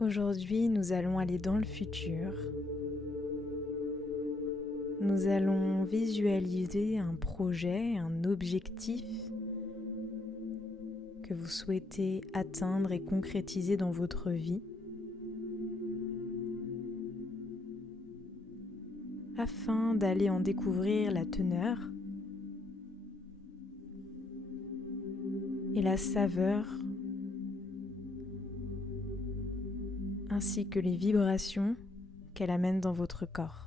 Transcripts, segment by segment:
Aujourd'hui, nous allons aller dans le futur. Nous allons visualiser un projet, un objectif que vous souhaitez atteindre et concrétiser dans votre vie, afin d'aller en découvrir la teneur et la saveur, ainsi que les vibrations qu'elle amène dans votre corps.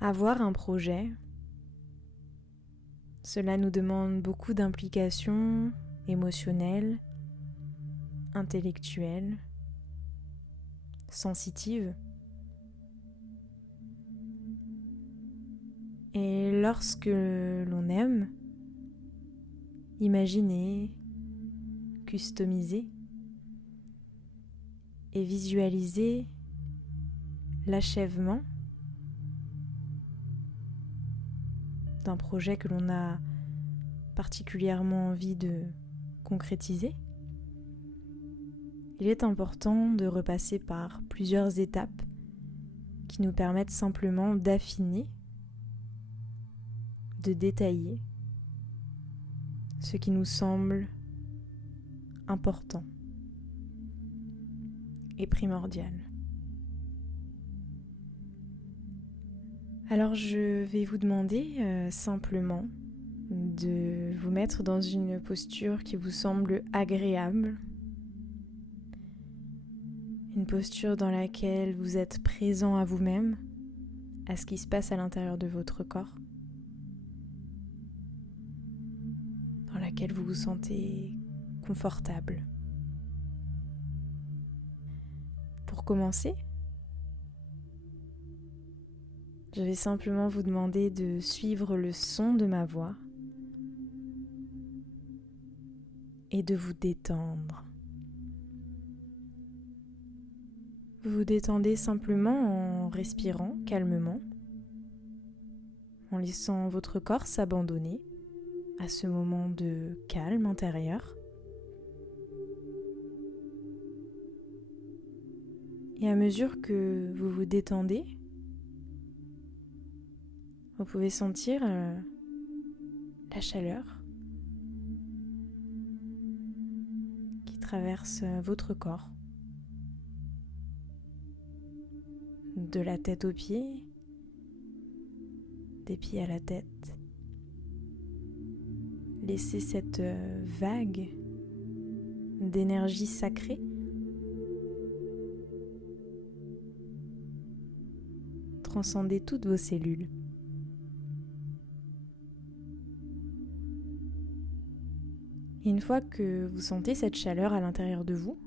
Avoir un projet, cela nous demande beaucoup d'implication émotionnelle, intellectuelle, sensitive. Et lorsque l'on aime, imaginer, customiser et visualiser l'achèvement d'un projet que l'on a particulièrement envie de concrétiser, il est important de repasser par plusieurs étapes qui nous permettent simplement d'affiner, de détailler ce qui nous semble important et primordial. Alors je vais vous demander simplement de vous mettre dans une posture qui vous semble agréable, une posture dans laquelle vous êtes présent à vous-même, à ce qui se passe à l'intérieur de votre corps, dans laquelle vous vous sentez confortable. Pour commencer, je vais simplement vous demander de suivre le son de ma voix et de vous détendre. Vous vous détendez simplement en respirant calmement, en laissant votre corps s'abandonner à ce moment de calme intérieur. Et à mesure que vous vous détendez, vous pouvez sentir la chaleur qui traverse votre corps, de la tête aux pieds, des pieds à la tête. Laissez cette vague d'énergie sacrée transcender toutes vos cellules. Et une fois que vous sentez cette chaleur à l'intérieur de vous,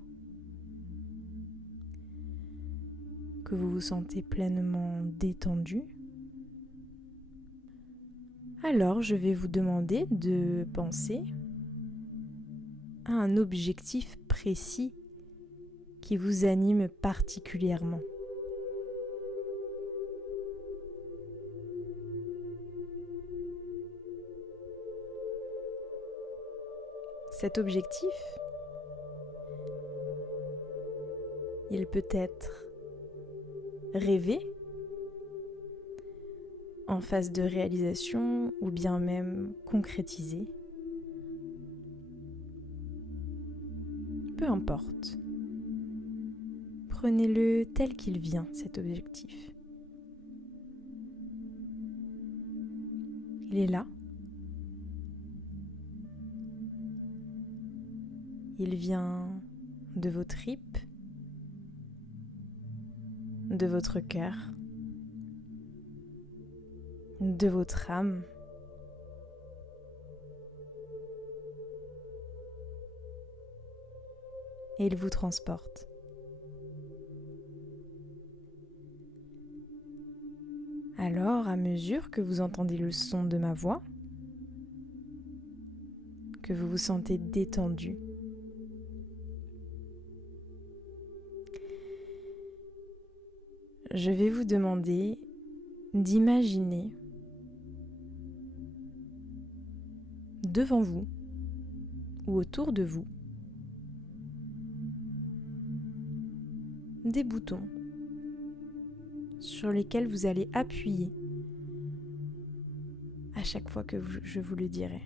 que vous vous sentez pleinement détendu, alors je vais vous demander de penser à un objectif précis qui vous anime particulièrement. Cet objectif, il peut être rêvé, en phase de réalisation ou bien même concrétisé. Peu importe. Prenez-le tel qu'il vient, cet objectif. Il est là. Il vient de vos tripes, de votre cœur, de votre âme. Et il vous transporte. Alors, à mesure que vous entendez le son de ma voix, que vous vous sentez détendu, je vais vous demander d'imaginer devant vous ou autour de vous des boutons sur lesquels vous allez appuyer à chaque fois que je vous le dirai.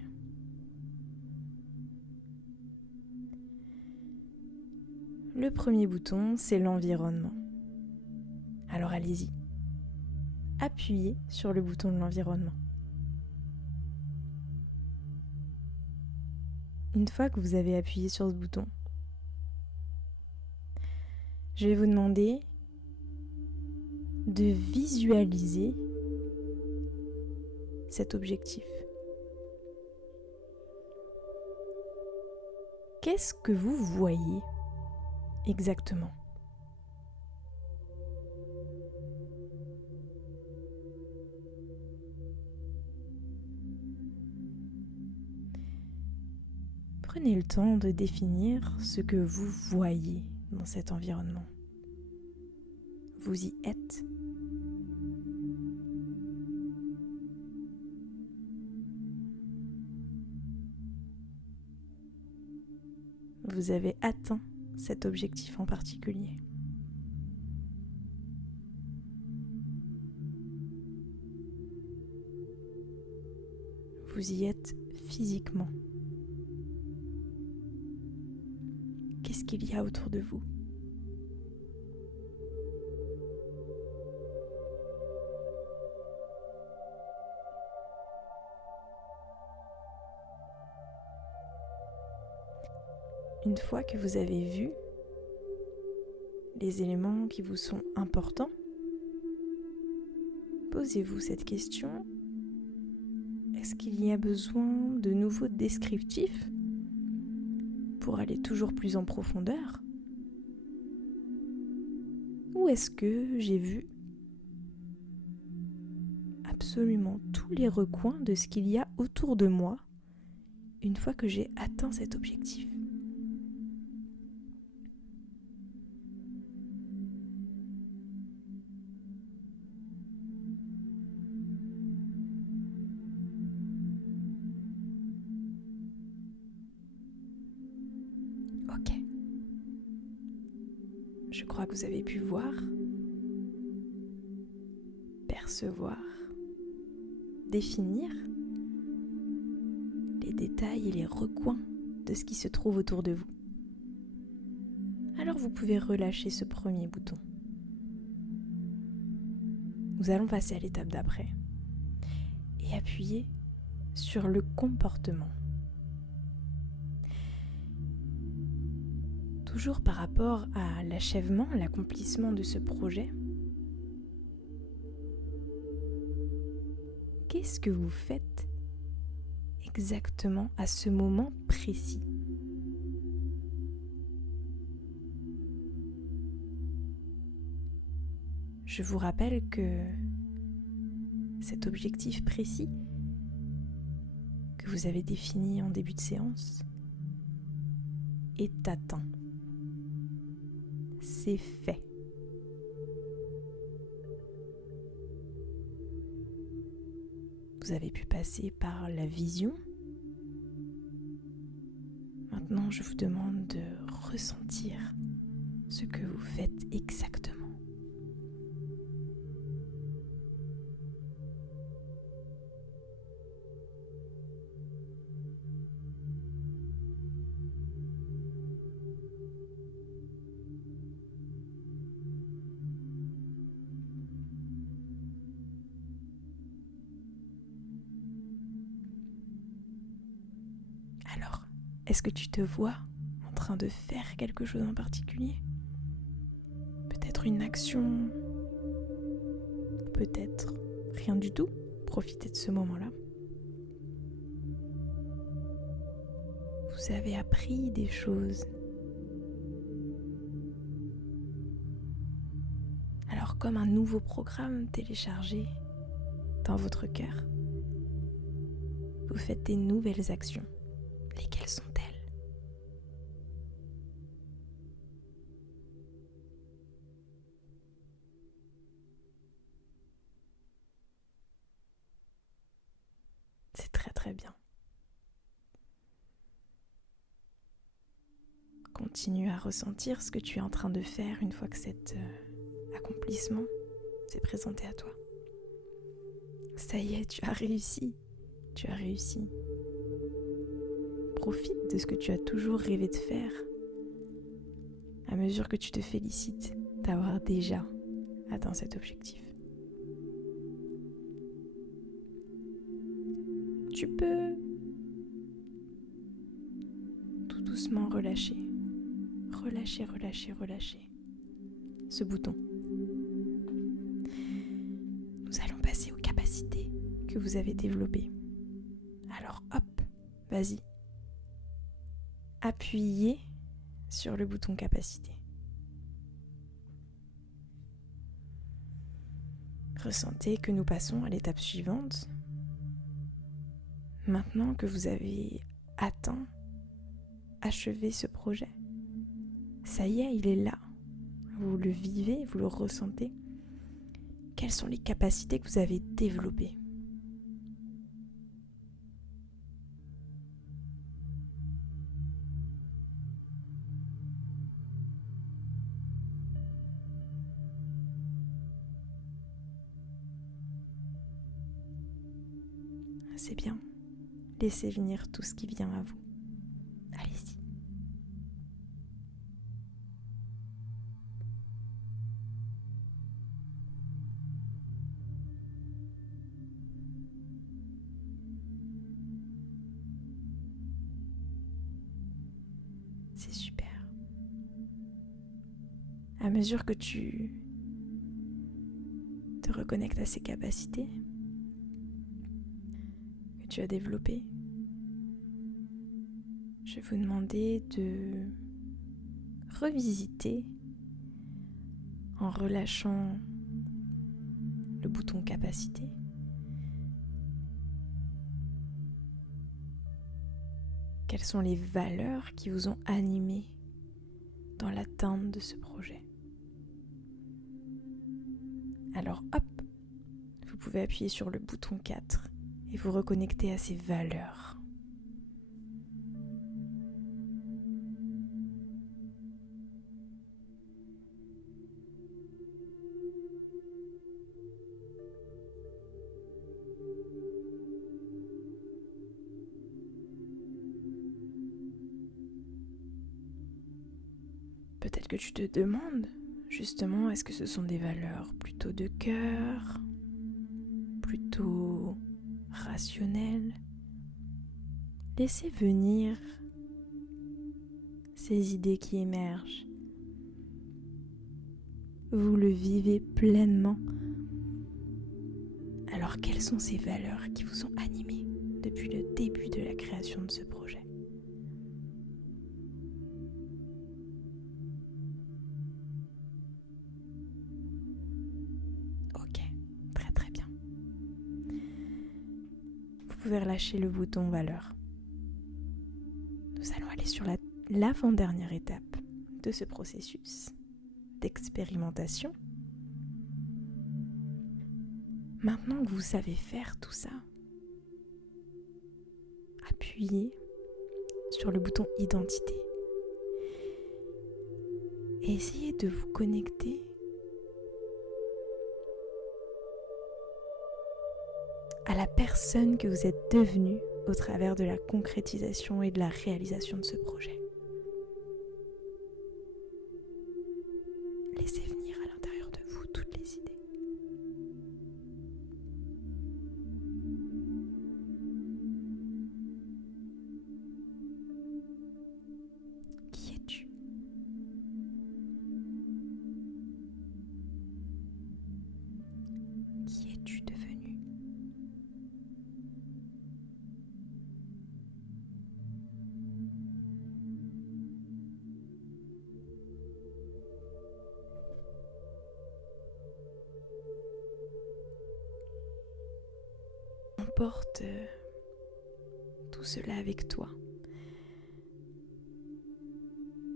Le premier bouton, c'est l'environnement. Alors allez-y, appuyez sur le bouton de l'environnement. Une fois que vous avez appuyé sur ce bouton, je vais vous demander de visualiser cet objectif. Qu'est-ce que vous voyez exactement ? Prenez le temps de définir ce que vous voyez dans cet environnement. Vous y êtes. Vous avez atteint cet objectif en particulier. Vous y êtes physiquement. Qu'est-ce qu'il y a autour de vous ? Une fois que vous avez vu les éléments qui vous sont importants, posez-vous cette question. Est-ce qu'il y a besoin de nouveaux descriptifs pour aller toujours plus en profondeur ? Ou est-ce que j'ai vu absolument tous les recoins de ce qu'il y a autour de moi une fois que j'ai atteint cet objectif ? Ok. Je crois que vous avez pu voir, percevoir, définir les détails et les recoins de ce qui se trouve autour de vous. Alors vous pouvez relâcher ce premier bouton. Nous allons passer à l'étape d'après et appuyer sur le comportement. Toujours par rapport à l'achèvement, l'accomplissement de ce projet, qu'est-ce que vous faites exactement à ce moment précis ? Je vous rappelle que cet objectif précis que vous avez défini en début de séance est atteint. C'est fait. Vous avez pu passer par la vision. Maintenant, je vous demande de ressentir ce que vous faites exactement. Alors, est-ce que tu te vois en train de faire quelque chose en particulier ? Peut-être une action, peut-être rien du tout. Profitez de ce moment-là. Vous avez appris des choses. Alors, comme un nouveau programme téléchargé dans votre cœur, vous faites des nouvelles actions. Lesquelles sont-elles ? C'est très très bien. Continue à ressentir ce que tu es en train de faire une fois que cet accomplissement s'est présenté à toi. Ça y est, tu as réussi. Tu as réussi. Profite de ce que tu as toujours rêvé de faire à mesure que tu te félicites d'avoir déjà atteint cet objectif. Tu peux tout doucement relâcher ce bouton. Nous allons passer aux capacités que vous avez développées. Alors hop, vas-y. Appuyez sur le bouton capacité. Ressentez que nous passons à l'étape suivante. Maintenant que vous avez achevé ce projet, ça y est, il est là. Vous le vivez, vous le ressentez. Quelles sont les capacités que vous avez développées ? C'est bien. Laissez venir tout ce qui vient à vous. Allez-y. C'est super. À mesure que tu te reconnectes à ces capacités que tu as développées, je vais vous demander de revisiter en relâchant le bouton capacité. Quelles sont les valeurs qui vous ont animé dans l'atteinte de ce projet ? Alors hop, vous pouvez appuyer sur le bouton 4 et vous reconnecter à ces valeurs. Peut-être que tu te demandes, justement, est-ce que ce sont des valeurs plutôt de cœur, plutôt rationnelles ? Laissez venir ces idées qui émergent. Vous le vivez pleinement. Alors, quelles sont ces valeurs qui vous ont animé depuis le début de la création de ce projet ? Vous pouvez relâcher le bouton valeur. Nous allons aller sur l'avant-dernière étape de ce processus d'expérimentation. Maintenant que vous savez faire tout ça, appuyez sur le bouton identité et essayez de vous connecter à la personne que vous êtes devenue au travers de la concrétisation et de la réalisation de ce projet. Laissez venir à l'intérieur de vous toutes les idées. Qui es-tu ? Qui es-tu devenu ? Emporte tout cela avec toi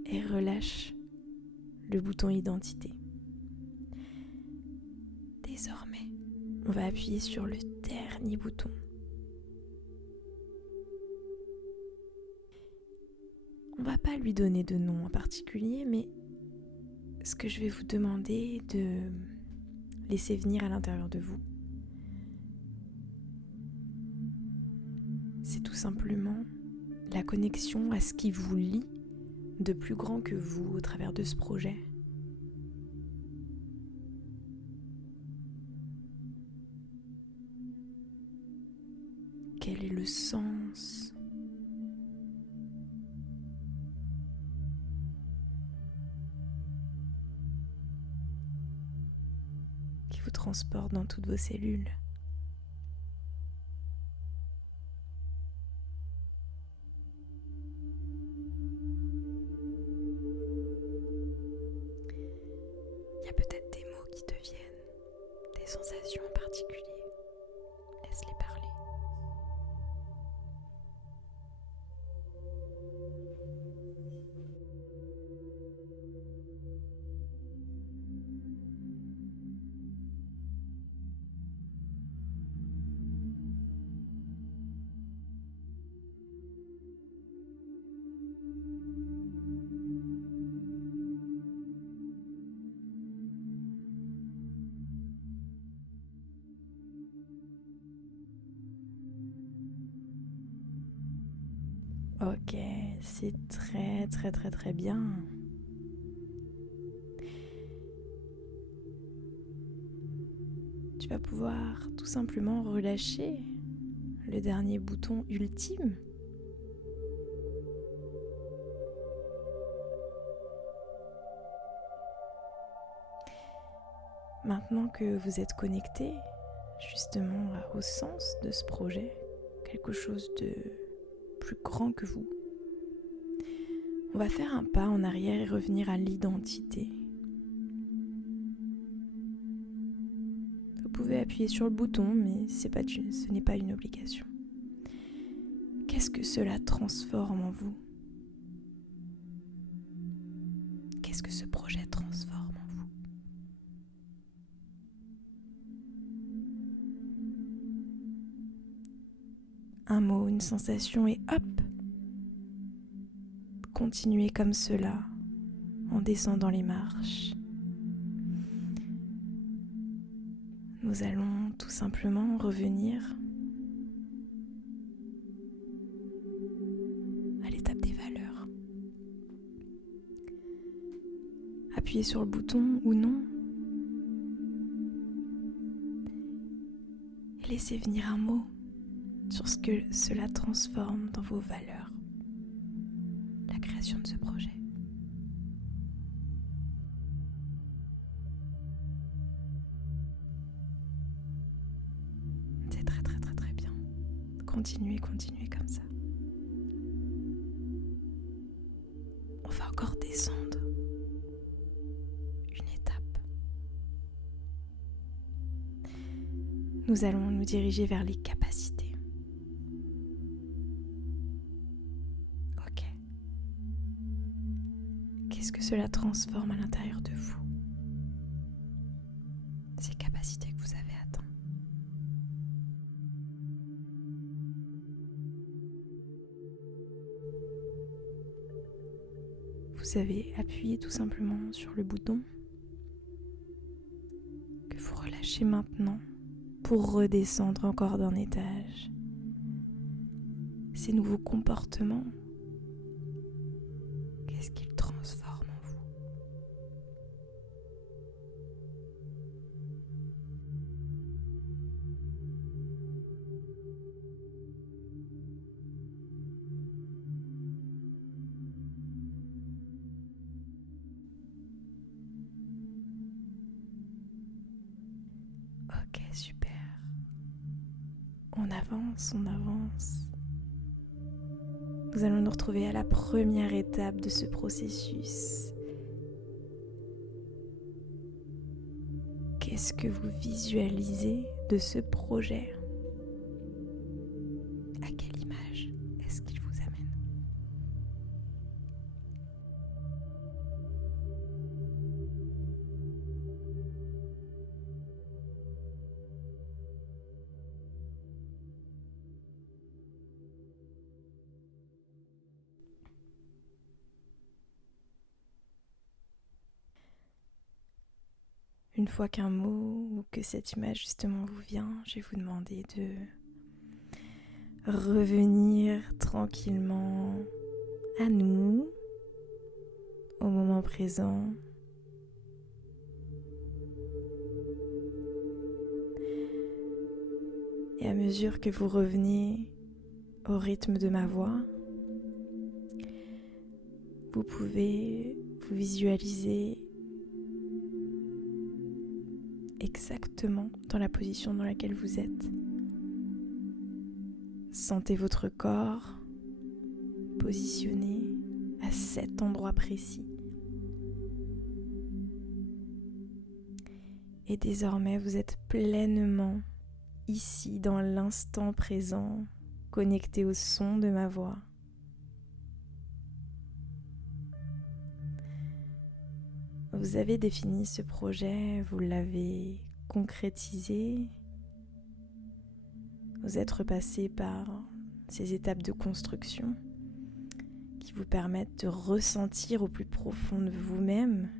et relâche le bouton identité. Désormais, on va appuyer sur le dernier bouton. On va pas lui donner de nom en particulier, mais ce que je vais vous demander de laisser venir à l'intérieur de vous, c'est tout simplement la connexion à ce qui vous lie de plus grand que vous au travers de ce projet. Quel est le sens ? Qui vous transporte dans toutes vos cellules ? Il y a peut-être des mots qui te viennent, des sensations en particulier. Laisse-les parler. Ok, c'est très très très très bien. Tu vas pouvoir tout simplement relâcher le dernier bouton ultime. Maintenant que vous êtes connecté justement au sens de ce projet, quelque chose de plus grand que vous, on va faire un pas en arrière et revenir à l'identité. Vous pouvez appuyer sur le bouton, mais ce n'est pas une obligation. Qu'est-ce que cela transforme en vous ? Qu'est-ce que ce projet transforme en vous ? Un mot, une sensation et hop ! Continuez comme cela en descendant les marches. Nous allons tout simplement revenir à l'étape des valeurs. Appuyez sur le bouton ou non et laissez venir un mot sur ce que cela transforme dans vos valeurs. La création de ce projet. C'est très très très très bien. Continuez comme ça. On va encore descendre une étape. Nous allons nous diriger vers les capacités. Ok. Qu'est-ce que cela transforme à l'intérieur de vous ? Ces capacités que vous avez atteintes. Vous avez appuyé tout simplement sur le bouton que vous relâchez maintenant pour redescendre encore d'un étage. Ces nouveaux comportements, qu'est-ce qu'ils transforment en vous ? Ok, super. On avance. Nous allons nous retrouver à la première étape de ce processus. Qu'est-ce que vous visualisez de ce projet ? À quelle image est-ce qu'il vous amène ? Une fois qu'un mot ou que cette image justement vous vient, je vais vous demander de revenir tranquillement à nous, au moment présent. Et à mesure que vous revenez au rythme de ma voix, vous pouvez vous visualiser exactement dans la position dans laquelle vous êtes. Sentez votre corps positionné à cet endroit précis. Et désormais, vous êtes pleinement ici dans l'instant présent, connecté au son de ma voix. Vous avez défini ce projet, vous l'avez concrétisé, vous êtes repassé par ces étapes de construction qui vous permettent de ressentir au plus profond de vous-même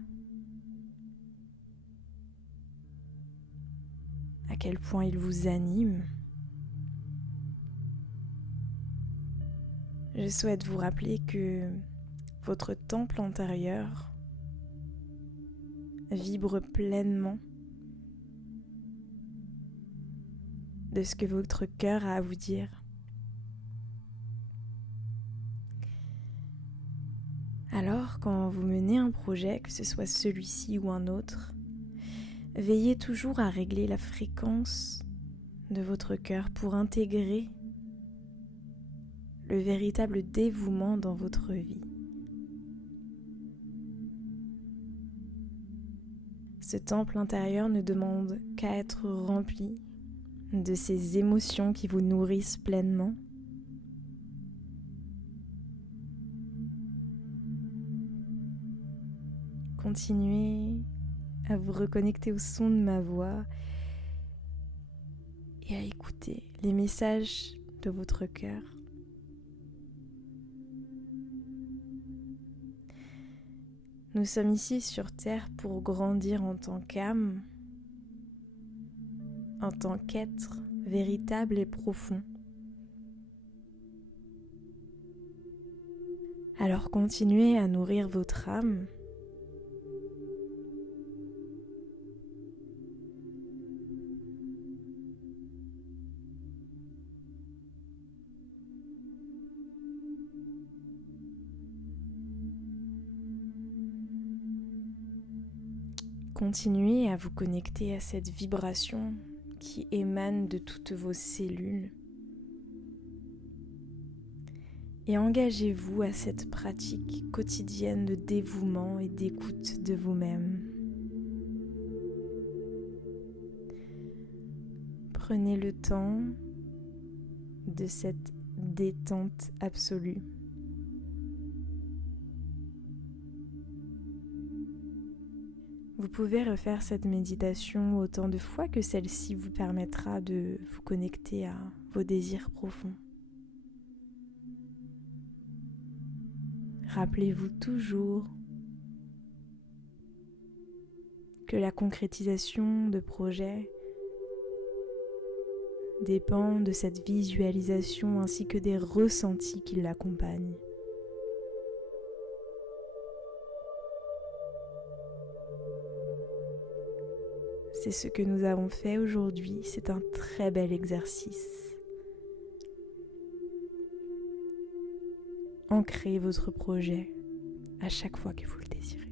à quel point il vous anime. Je souhaite vous rappeler que votre temple intérieur vibre pleinement de ce que votre cœur a à vous dire. Alors, quand vous menez un projet, que ce soit celui-ci ou un autre, veillez toujours à régler la fréquence de votre cœur pour intégrer le véritable dévouement dans votre vie. Ce temple intérieur ne demande qu'à être rempli de ces émotions qui vous nourrissent pleinement. Continuez à vous reconnecter au son de ma voix et à écouter les messages de votre cœur. Nous sommes ici sur Terre pour grandir en tant qu'âme, en tant qu'être véritable et profond. Alors continuez à nourrir votre âme continuez à vous connecter à cette vibration qui émane de toutes vos cellules. Et engagez-vous à cette pratique quotidienne de dévouement et d'écoute de vous-même. Prenez le temps de cette détente absolue. Vous pouvez refaire cette méditation autant de fois que celle-ci vous permettra de vous connecter à vos désirs profonds. Rappelez-vous toujours que la concrétisation de projets dépend de cette visualisation ainsi que des ressentis qui l'accompagnent. C'est ce que nous avons fait aujourd'hui, c'est un très bel exercice. Ancrez votre projet à chaque fois que vous le désirez.